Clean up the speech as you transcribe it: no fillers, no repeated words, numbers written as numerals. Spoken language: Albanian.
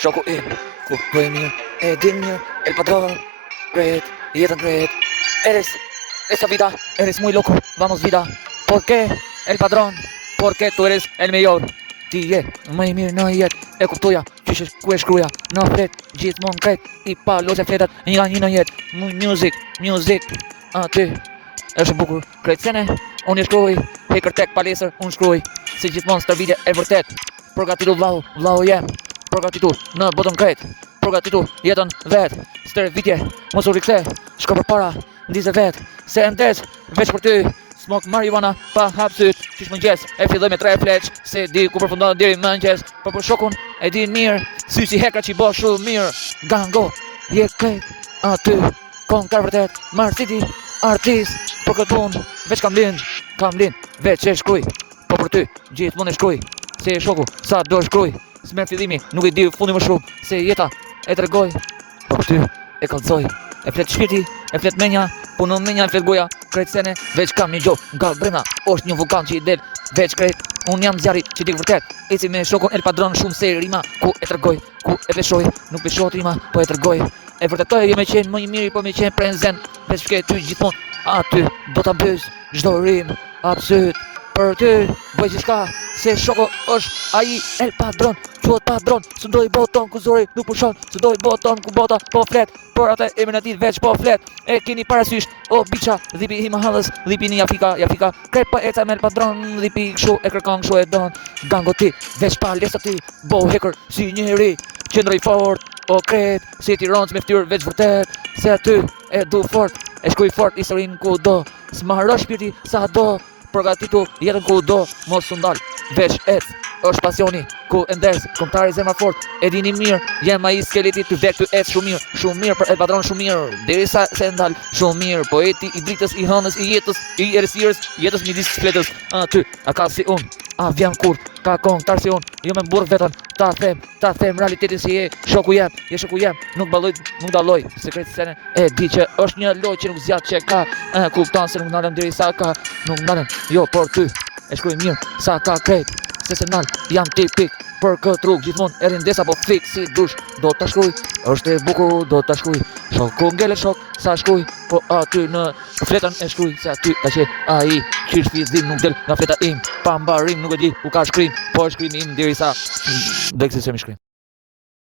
shoku im, ku do e mirë, e din mirë, el padrón, great, jetën great, esa vida, eres muy loco, vamos vida, ¿por qué el padrón? Porque tú eres el mejor. Ti je më i mirë në jetë, e kuptoja, qysh ku e shkruja, në flet, gjithmonë kret, i pa loqe fletat, nga një në jetë, music, aty, është bukur, krejt sene, unë i shkruj, hekër tek palesër, unë shkruj, si gjithmonë stërvitje e vërtet, përgatitur vlau jem, përgatitur në botën kret, përgatitur jetën vet, stërvitje, mos u rikse, shko për para, ndizë vet, se ndes, veç për ty, smoke marijuana pa hap syt, qysh mëngjes, e filloj me 3 fleq, se di ku përfundon deri mëngjes, për shokun e din mirë, sy si hekra që i bo shumë mirë, gango, je krejt, aty, konkar vërtet, Mar City, artist, për këtë unë, veç kam lind, veç e shkruj, po për ty, gjithmonë e shkruj, se e shoku, sa do shkruj, s'mer fillimi, nuk e di fundi më shumë, se jeta e tregoj, po për ty, e kallzoj, e flet shpirti, e flet menja, punon menja, e flet goja, krejt sene, veç kam një gjohë nga brenda, është një vulkan që i del, veç krejt, unë jam zjarri që dik vërtet, eci me shokun el padron shumë se rima, ku e tregoj, ku e peshoj, nuk peshohet rima, po e tregoj, e vërtetoj, jo me qenë më i miri, po me qenë prezent, veç shke ty gjithmonë, aty, do ta mbys, çdo rim, absolut, për ty, bëj gjithka, se shoku është ai el padron, quhet padron, së ndoj boton ku zori nuk pushon, së ndoj boton ku bota po flet, por atë emrin e tij veç po flet, e keni parasysh, o biça, dhipi i mahallës, dhipi një Jafika, krejt pa eca me el padron, dhipi kshu e kërkon kshu e don, gango ti, veç pa lesa ti, bo heker si njeri, qëndroj fort, o krejt, si Tiranës me ftyrë veç vërtet, se aty e du fort, e shkuj fort historinë ku do, s'marrë shpirti sa do, përgatitur jetën ku do, mos u ndal, veç është pasioni, ku endes, kontari zemra fort, e dini mirë, jem ai skeleti të vek të shumë mirë për el padron shumë mirë, derisa se ndal shumë mirë, poeti i dritës, i hënës, i jetës, i errësirës, jetës midis fletës, aty, a ka si unë, a vjen kur, ka kontар si unë, jo me mburr vetën, ta them realitetin si je shoku jem, nuk dalloj, sekret sene, e di që është një lojë që nuk zjat që ka, kupton se nuk ndalem derisa ka, nuk ndalem, jo por ty, e shkruaj mirë, sa ka krejt, se nal, jam tipik, për këtë rrugë gjithmonë e rindesa po fik si dush, do ta shkruaj, është e bukur, do ta shkruaj, shoku ngele shok, sa shkruaj, po aty në fletën e shkruaj, se aty ka qenë ai, qysh fillim nuk del nga fleta im, pa mbarim nuk e di, u ka shkrim, po shkrimi im derisa, do ekzistojmë shkrim.